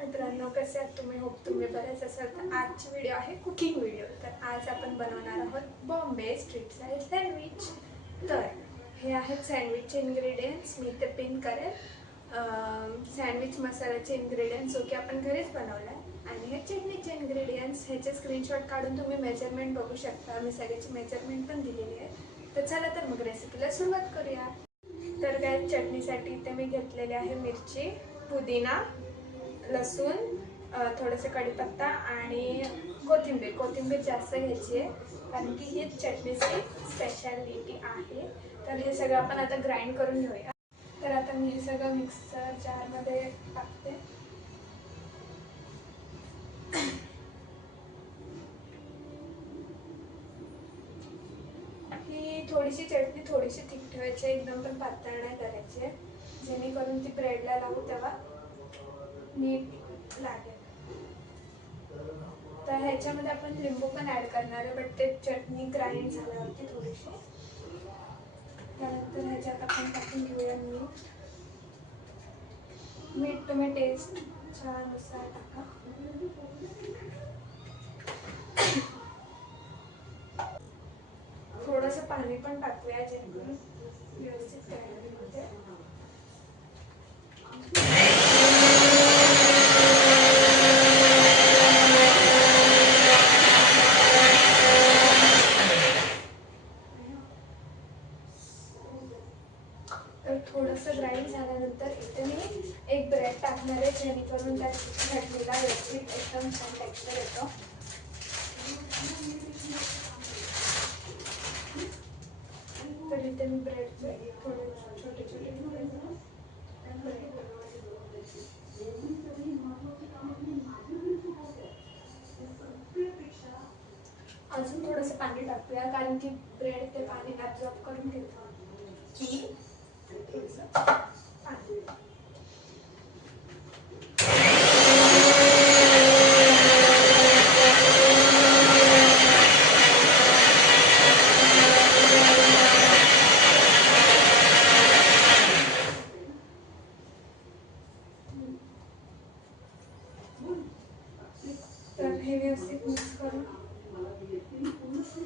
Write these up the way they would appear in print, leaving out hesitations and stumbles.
मित्रांनो, कसे आहात तुम्ही? होप तुम्ही बरेच असाल. तर आजची व्हिडिओ आहे कुकिंग व्हिडिओ. तर आज आपण बनवणार आहोत बॉम्बे स्ट्रीट स्टाईल सँडविच. तर हे आहेत सँडविचचे इन्ग्रेडियंट्स. मी ते पिन करेल. सँडविच मसाल्याचे इन्ग्रेडियंट्स जो की आपण घरीच बनवला आहे, आणि हे चटणीचे इन्ग्रेडियंट्स. ह्याचे स्क्रीनशॉट काढून तुम्ही मेजरमेंट बघू शकता. मी सगळ्याची मेजरमेंट पण दिलेली आहे. तर चला तर मग रेसिपीला सुरुवात करूया. तर काय, चटणीसाठी इथे मी घेतलेली आहे मिरची, पुदिना, लसूण, थोडंसं कढीपत्ता आणि कोथिंबीर जास्त घ्यायची आहे, कारण की ही चटणीची स्पेशालिटी आहे. तर हे सगळं आपण आता ग्राइंड करून घेऊया. तर आता मी हे सगळं मिक्सर जारमध्ये टाकते. ही थोडीशी चटणी थोडीशी थिक ठेवायची, एकदम पण पातळ नाही करायची आहे, जेणेकरून ती ब्रेडला लावू तेव्हा नीट लागेल. तर ह्याच्यामध्ये आपण लिंबू पण ॲड करणार आहे, बट ते चटणी ग्राइंड झाल्यावरती थोडीशी. त्यानंतर ह्याच्यात आपण टाकून घेऊया मीठ तुम्ही टेस्टच्या नुसार टाका. थोडंसं पाणी पण टाकूया, जेणेकरून व्यवस्थित ग्राइंड होते. तर थोडंसं ग्राइंड झाल्यानंतर इथे मी एक ब्रेड टाकणार आहे, जेणेकरून त्या चटणीला व्यवस्थित एकदम छान टेक्स्चर येतो. तर इथे मी ब्रेडचे थोडे छोटे छोटे तुकडे करून अजून थोडंसं पाणी टाकूया, कारण की ब्रेड ते पाणी ॲब्झॉर्ब करून घेतो. थोडंसं पाणी. तर हे व्यवस्थित मिक्स करून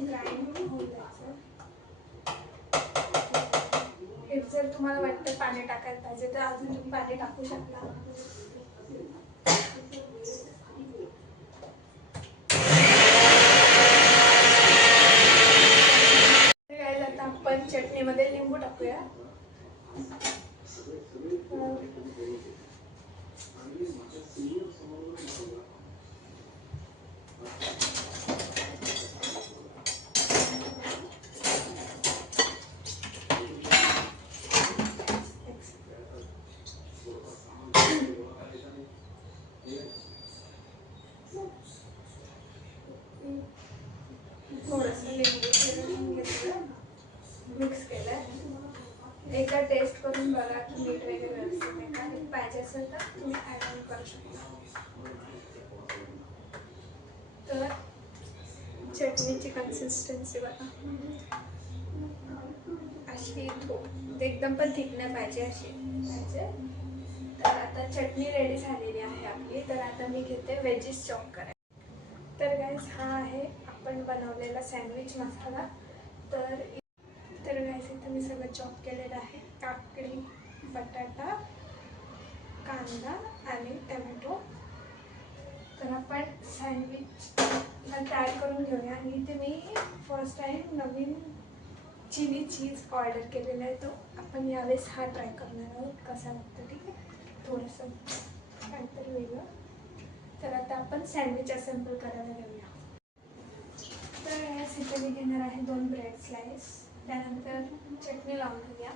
ग्राइंड होऊन जायचं. इफ जर तुम्हाला वाटतं पाणी टाकायला पाहिजे तर अजून तुम्ही पाणी टाकू शकता. काय आता आपण चटणीमध्ये लिंबू टाकूया. थोडंसं लिंबू चिरून घेतलं, मिक्स केलं. एकदा टेस्ट करून बघा की मीठ वगैरे व्यवस्थित आहे का. पाहिजे असेल तर तुम्ही ॲड ऑन करू शकता. तर चटणीची कन्सिस्टन्सी बघा, अशी एकदम पण थिक नाही पाहिजे, अशी पाहिजे. तर आता चटणी रेडी झालेली आहे आपली. तर आता मी घेते व्हेजीस चॉप करायला. तर गाईस, हा आहे आपण बनवलेला सँडविच मसाला. तर गाईस, इथं मी सगळं चॉप केलेलं आहे. काकडी, बटाटा, कांदा आणि टमॅटो. तर आपण सँडविचला तयार करून घेऊया. आणि इथे मी फर्स्ट टाईम नवीन चिली चीज ऑर्डर केलेला आहे. तो आपण यावेळेस हा ट्राय करणार आहोत, कसा लागतो. ठीक आहे, थोडंसं काहीतरी वेगळं. तर आता आपण सँडविच असेंबल करायला घेऊया. तर इथे मी घेणार आहे 2 ब्रेड स्लाइस. त्यानंतर चटणी लावून घेऊया.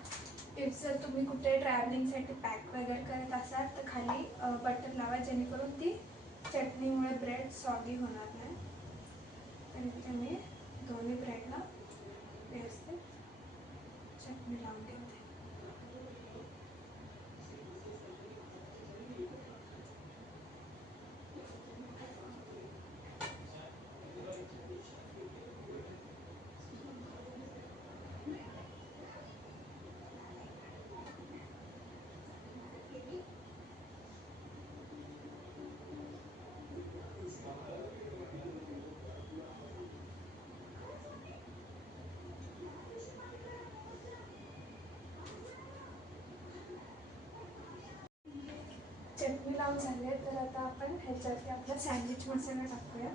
इफ जर तुम्ही कुठे ट्रॅव्हलिंगसाठी पॅक वगैरे करत असाल तर खाली बटर लावा, जेणेकरून ती चटणीमुळे ब्रेड सॉगी होणार नाही. तर इथे मी दोन्ही ब्रेडला व्यवस्थित चटणी लावून घेते. चटणी लावून झाली तर आता आपण ह्याच्यावरती आपला सँडविच मसाला टाकूया.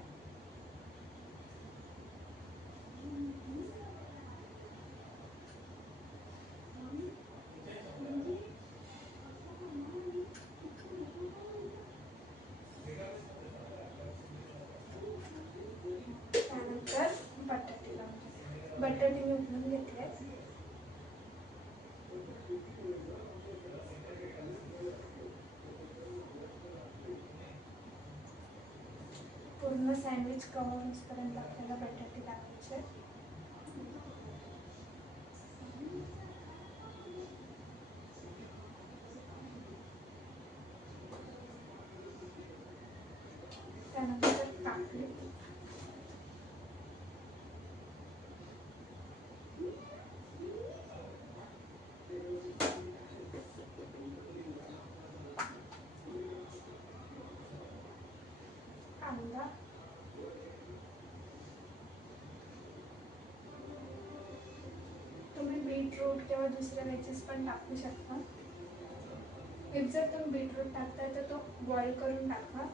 त्यानंतर बटाटे लावून बटाटे मी उकडून घेतले. पूर्ण सँडविच कव्हर होईपर्यंत आपल्याला बटाटे टाकायचे. त्यानंतर काकडी, कांदा, तुम्ही बीटरूट किंवा दुसरे वेजेस पण टाकू शकता. जर तुम्ही बीटरूट टाकताय तर तो बॉईल करून टाका.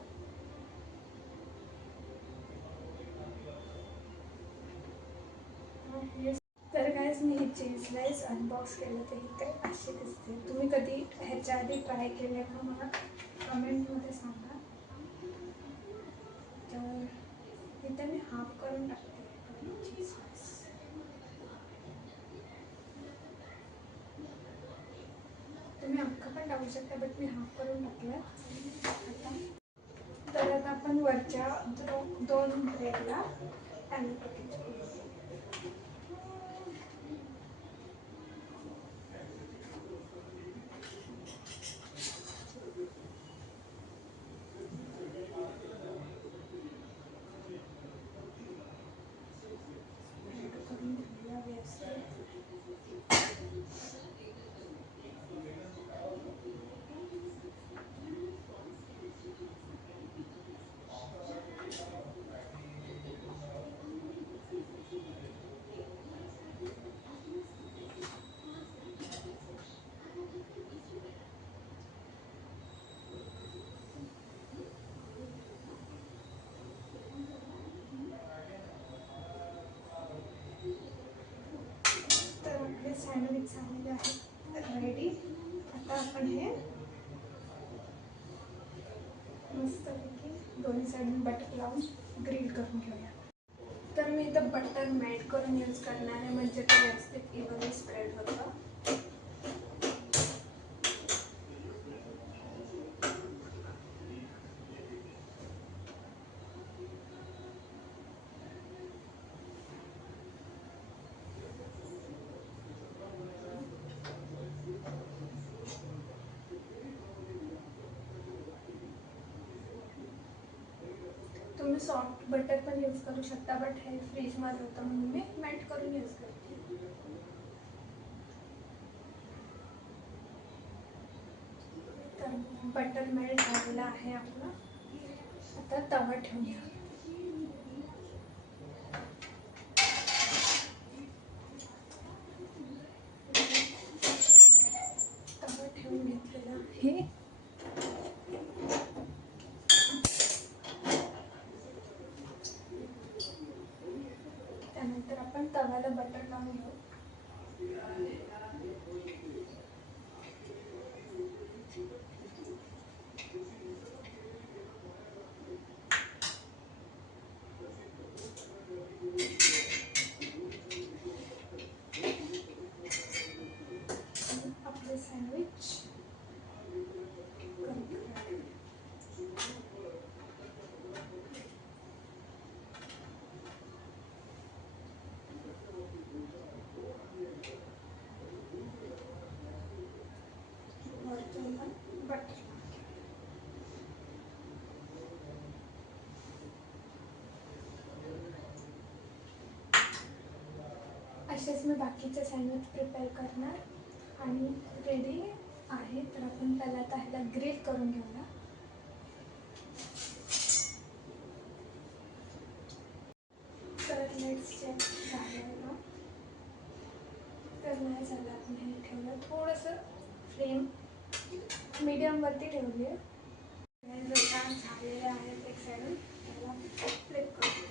तर गाइस मी हे चीज स्लाइस अनबॉक्स केलं तर ही काही अशी दिसते. तुम्ही कधी ह्याच्या आधी ट्राय केले का मला कमेंटमध्ये सांगा. तर इथे मी हाफ करून टाकते चीज स्लाइस. तुम्ही अख्खा पण टाकू शकता बट मी हाफ करून टाकलं. आता तर आता आपण वरच्या दोन ब्रेडला टॅमॅटो केचप करू. करून घेऊया व्यवस्थित. तर आपले सँडविच झालेले आहेत रेडी. आता आपण हे मस्तपैकी दोन्ही साईडून बटर लावून ग्रिल करून घेऊया. तर मी इथं बटर मेल्ट करून यूज करणार आहे म्हणजे ते व्यवस्थित इव्हनली स्प्रेड होतं. तुम्ही सॉफ्ट बटर पण यूज करू शकता बट हे फ्रीजमध्ये होतं म्हणून मी मेल्ट करून यूज करते. तर बटर मेल्ट झालेलं आहे आपलं. आता तवा ठेवूया. तवा ठेवून घेतलेला आहे. त्यानंतर आपण तव्याला बटर लावून घेऊ. आपले सँडविच करून घेऊया. बटर असेच मी बाकीचे सँडविच प्रिपेअर करणार आणि रेडी आहे. तर आपण त्याला आता ह्याला ग्रिल करून घेऊया. तर लेट्स चेक झालं ना. तर नाही झालं. आपण हे ठेवलं थोडंसं फ्लेम मीडियमवरती ठेवली आहे. झालेले आहेत एक साईडून. त्याला फ्लिप करू.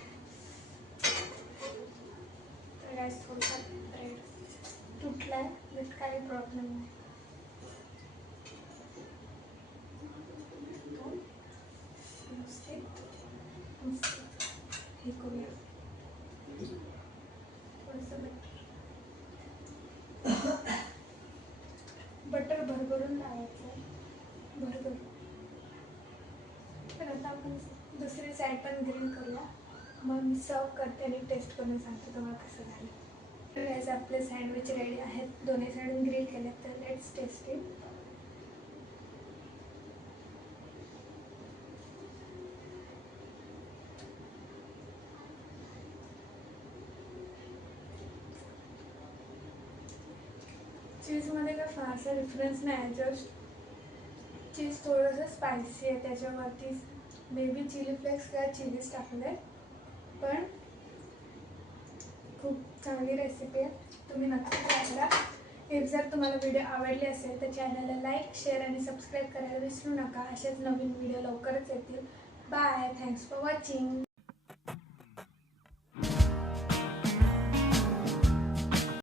तर गाईस थोडासा ब्रेड तुटलाय, बट काही प्रॉब्लेम नाही. हे करूया थोडंसं बटर भरभरून लावायचं, भरभरून. तर आता आपण दुसरी साईड पण ग्रिल करूया, मग मी सर्व करते आणि टेस्ट करून सांगते तुम्हाला कसं झालं. तर गाईस आपले सँडविच रेडी आहेत, दोन्ही साईडून ग्रिल केले. तर लेट्स टेस्ट इट. चीजमध्ये काय फारसा डिफरन्स नाही, जस्ट चीज थोडंसं स्पायसी आहे, त्याच्यावरती मे बी चिली फ्लेक्स किंवा चिलीज टाकले. पण खूप चांगली रेसिपी आहे, तुम्ही नक्की ट्राय करा. इफ जर तुम्हाला व्हिडिओ आवडली असेल तर चॅनलला लाईक, शेअर आणि सबस्क्राईब करायला विसरू नका. असेच नवीन व्हिडिओ लवकरच येतील. Bye, thanks for watching.